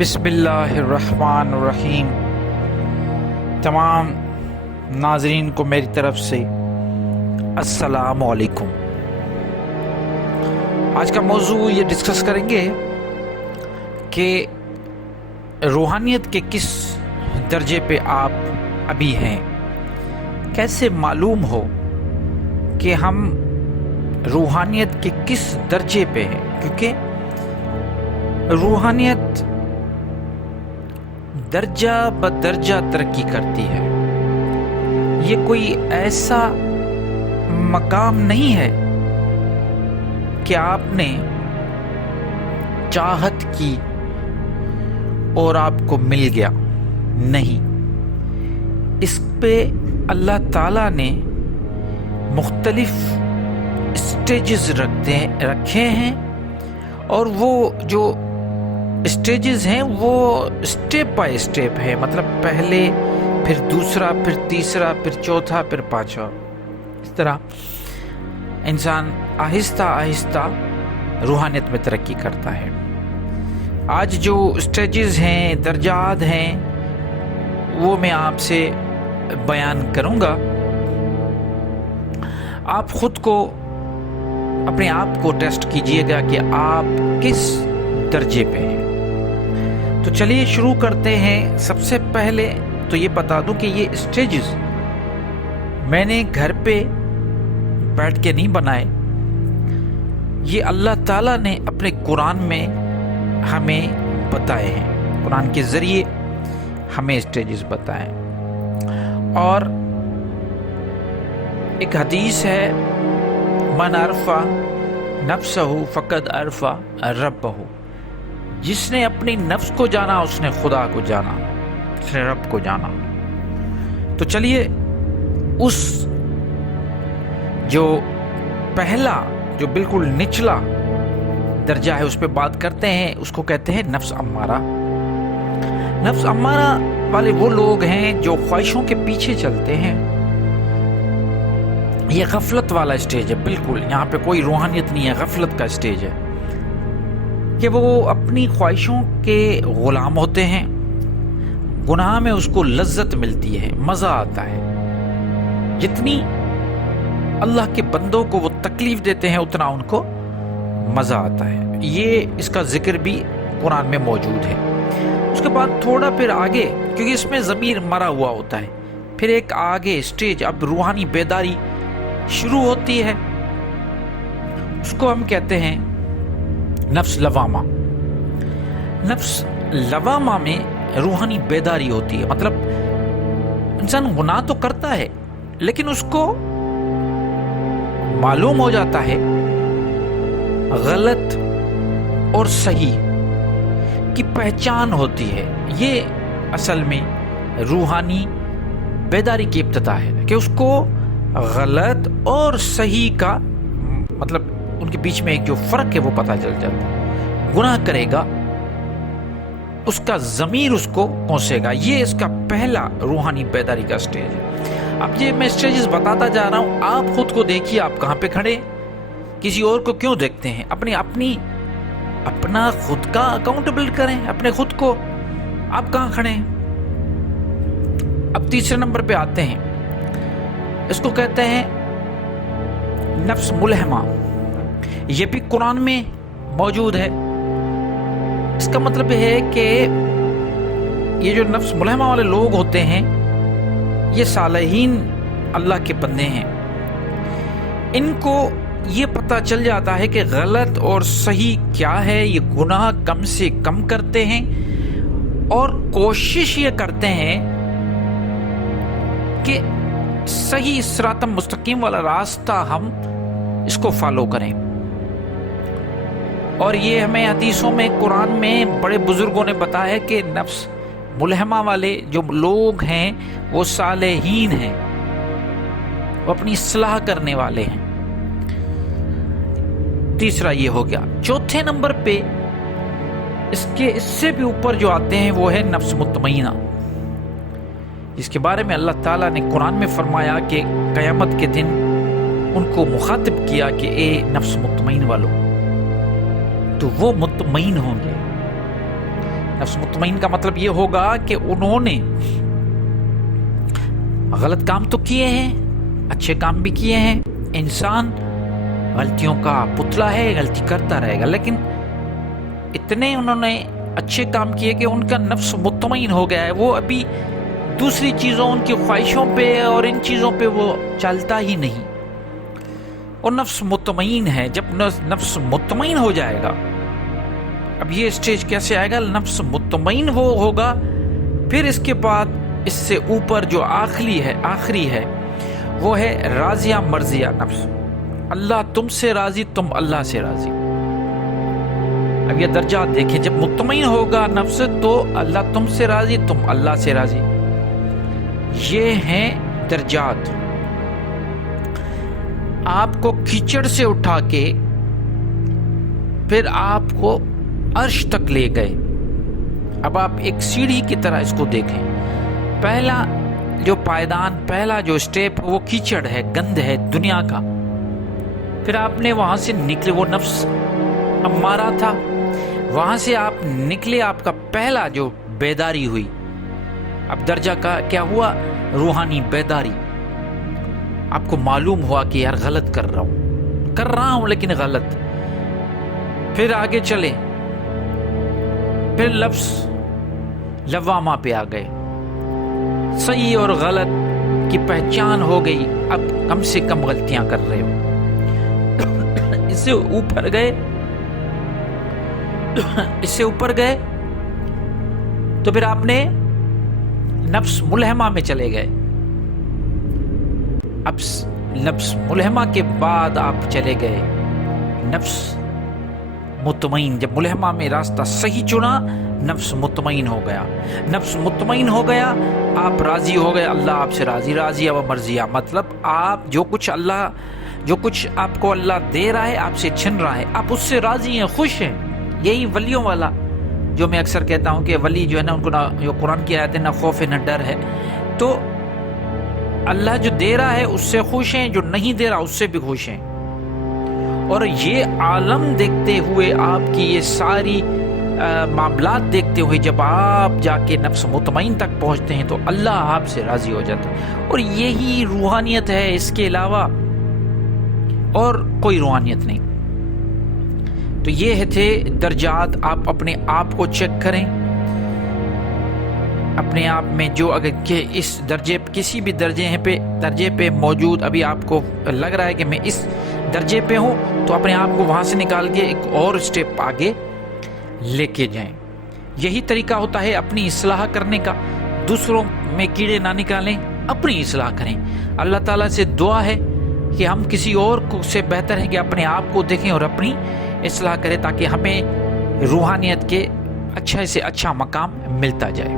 بسم اللہ الرحمن الرحیم۔ تمام ناظرین کو میری طرف سے السلام علیکم۔ آج کا موضوع یہ ڈسکس کریں گے کہ روحانیت کے کس درجے پہ آپ ابھی ہیں، کیسے معلوم ہو کہ ہم روحانیت کے کس درجے پہ ہیں، کیونکہ روحانیت درجہ بدرجہ ترقی کرتی ہے۔ یہ کوئی ایسا مقام نہیں ہے کہ آپ نے چاہت کی اور آپ کو مل گیا، نہیں، اس پہ اللہ تعالیٰ نے مختلف اسٹیجز رکھے ہیں، اور وہ جو اسٹیجز ہیں وہ اسٹیپ بائی اسٹیپ ہے، مطلب پہلے، پھر دوسرا، پھر تیسرا، پھر چوتھا، پھر پانچواں۔ اس طرح انسان آہستہ آہستہ روحانیت میں ترقی کرتا ہے۔ آج جو اسٹیجز ہیں، درجات ہیں، وہ میں آپ سے بیان کروں گا۔ آپ خود کو، اپنے آپ کو ٹیسٹ کیجئے گا کہ آپ کس درجے پہ ہیں۔ تو چلیے شروع کرتے ہیں۔ سب سے پہلے تو یہ بتا دوں کہ یہ اسٹیجز میں نے گھر پہ بیٹھ کے نہیں بنائے، یہ اللہ تعالیٰ نے اپنے قرآن میں ہمیں بتائے ہیں، قرآن کے ذریعے ہمیں اسٹیجز بتائے۔ اور ایک حدیث ہے، من عرفہ نفسہ فقد عرفہ ربہ، جس نے اپنی نفس کو جانا اس نے خدا کو جانا، اس نے رب کو جانا۔ تو چلیے اس جو پہلا، جو بالکل نچلا درجہ ہے اس پہ بات کرتے ہیں۔ اس کو کہتے ہیں نفس امارہ۔ نفس امارہ والے وہ لوگ ہیں جو خواہشوں کے پیچھے چلتے ہیں۔ یہ غفلت والا اسٹیج ہے، بالکل یہاں پہ کوئی روحانیت نہیں ہے، غفلت کا اسٹیج ہے کہ وہ اپنی خواہشوں کے غلام ہوتے ہیں۔ گناہ میں اس کو لذت ملتی ہے، مزہ آتا ہے۔ جتنی اللہ کے بندوں کو وہ تکلیف دیتے ہیں اتنا ان کو مزہ آتا ہے۔ یہ اس کا ذکر بھی قرآن میں موجود ہے۔ اس کے بعد تھوڑا پھر آگے، کیونکہ اس میں ضمیر مرا ہوا ہوتا ہے، پھر ایک آگے اسٹیج، اب روحانی بیداری شروع ہوتی ہے۔ اس کو ہم کہتے ہیں نفس لوامہ۔ نفس لوامہ میں روحانی بیداری ہوتی ہے، مطلب انسان گناہ تو کرتا ہے لیکن اس کو معلوم ہو جاتا ہے غلط اور صحیح کی پہچان ہوتی ہے۔ یہ اصل میں روحانی بیداری کی ابتدا ہے کہ اس کو غلط اور صحیح کا مطلب ان کے بیچ میں ایک جو فرق ہے وہ پتہ چل جاتا ہے۔ گناہ کرے گا، اس کا ضمیر اس کو پہنچے گا۔ یہ اس کا پہلا روحانی بیداری کا اسٹیج ہے۔ اب یہ میں اسٹیجز بتاتا جا رہا ہوں، آپ خود کو دیکھیے، آپ کہاں پہ کھڑے، کسی اور کو کیوں دیکھتے ہیں؟ اپنا خود کا اکاؤنٹیبل کریں، اپنے خود کو، آپ کہاں کھڑے ہیں۔ اب تیسرے نمبر پہ آتے ہیں، اس کو کہتے ہیں نفس ملہمہ۔ یہ بھی قرآن میں موجود ہے۔ اس کا مطلب ہے کہ یہ جو نفس ملہمہ والے لوگ ہوتے ہیں یہ صالحین اللہ کے بندے ہیں۔ ان کو یہ پتہ چل جاتا ہے کہ غلط اور صحیح کیا ہے، یہ گناہ کم سے کم کرتے ہیں اور کوشش یہ کرتے ہیں کہ صحیح صراط مستقیم والا راستہ ہم اس کو فالو کریں۔ اور یہ ہمیں حدیثوں میں، قرآن میں بڑے بزرگوں نے بتایا کہ نفس ملہمہ والے جو لوگ ہیں وہ صالحین ہیں، وہ اپنی اصلاح کرنے والے ہیں۔ تیسرا یہ ہو گیا۔ چوتھے نمبر پہ اس سے بھی اوپر جو آتے ہیں وہ ہے نفس مطمئنہ، جس کے بارے میں اللہ تعالیٰ نے قرآن میں فرمایا کہ قیامت کے دن ان کو مخاطب کیا کہ اے نفس مطمئن والو، تو وہ مطمئن ہوں گے۔ نفس مطمئن کا مطلب یہ ہوگا کہ انہوں نے غلط کام تو کیے ہیں، اچھے کام بھی کیے ہیں. انسان غلطیوں کا پتلا ہے، غلطی کرتا رہے گا، لیکن اتنے انہوں نے اچھے کام کیے کہ ان کا نفس مطمئن ہو گیا ہے. وہ ابھی دوسری چیزوں، ان کی خواہشوں پہ اور ان چیزوں پہ وہ چلتا ہی نہیں. اور نفس مطمئن ہے. جب نفس مطمئن ہو جائے گا، اب یہ اسٹیج کیسے آئے گا؟ نفس مطمئن وہ ہوگا، پھر اس کے بعد اس سے اوپر جو آخری ہے وہ ہے راضیہ مرضیہ نفس. اللہ تم سے راضی، تم اللہ سے راضی. اب یہ درجات دیکھیں، جب مطمئن ہوگا نفس تو اللہ تم سے راضی، تم اللہ سے راضی. یہ ہیں درجات. آپ کو کیچڑ سے اٹھا کے پھر آپ کو عرش تک لے گئے. اب آپ ایک سیڑھی کی طرح اس کو دیکھیں. پہلا جو پائدان، پہلا جو اسٹیپ وہ کیچڑ ہے، گند ہے دنیا کا. پھر آپ نے وہاں سے نکلے، وہ نفس امارہ تھا، وہاں سے آپ نکلے، آپ کا پہلا جو بیداری ہوئی. اب درجہ کا کیا ہوا؟ روحانی بیداری. آپ کو معلوم ہوا کہ یار غلط کر رہا ہوں لیکن غلط. پھر آگے چلے، پھر لفظ لوامہ پہ آ گئے. صحیح اور غلط کی پہچان ہو گئی. اب کم سے کم غلطیاں کر رہے ہو. اس سے اوپر گئے تو پھر آپ نے نفس ملہمہ میں چلے گئے. اب نفس ملہمہ کے بعد آپ چلے گئے نفس مطمئن. جب ملہمہ میں راستہ صحیح چنا، نفس مطمئن ہو گیا. نفس مطمئن ہو گیا، آپ راضی ہو گئے. اللہ آپ سے راضی. راضیہ و مرضیہ مطلب آپ جو کچھ آپ کو اللہ دے رہا ہے، آپ سے چھن رہا ہے، آپ اس سے راضی ہیں، خوش ہیں. یہی ولیوں والا جو میں اکثر کہتا ہوں کہ ولی جو ہے نا، ان کو نہ جو قرآن کی آیت ہے نہ خوف نہ ڈر ہے. تو اللہ جو دے رہا ہے اس سے خوش ہیں، جو نہیں دے رہا اس سے بھی خوش ہیں. اور یہ عالم دیکھتے ہوئے، آپ کی یہ ساری معاملات دیکھتے ہوئے جب آپ جا کے نفس مطمئن تک پہنچتے ہیں تو اللہ آپ سے راضی ہو جاتا ہے. اور یہی روحانیت ہے، اس کے علاوہ اور کوئی روحانیت نہیں. تو یہ تھے درجات. آپ اپنے آپ کو چیک کریں، اپنے آپ میں جو اگر کہ اس درجے کسی بھی درجے پہ موجود، ابھی آپ کو لگ رہا ہے کہ میں اس درجے پہ ہوں، تو اپنے آپ کو وہاں سے نکال کے ایک اور اسٹیپ آگے لے کے جائیں. یہی طریقہ ہوتا ہے اپنی اصلاح کرنے کا. دوسروں میں کیڑے نہ نکالیں، اپنی اصلاح کریں. اللہ تعالیٰ سے دعا ہے کہ ہم کسی اور سے بہتر ہیں کہ اپنے آپ کو دیکھیں اور اپنی اصلاح کریں، تاکہ ہمیں روحانیت کے اچھا سے اچھا مقام ملتا جائے.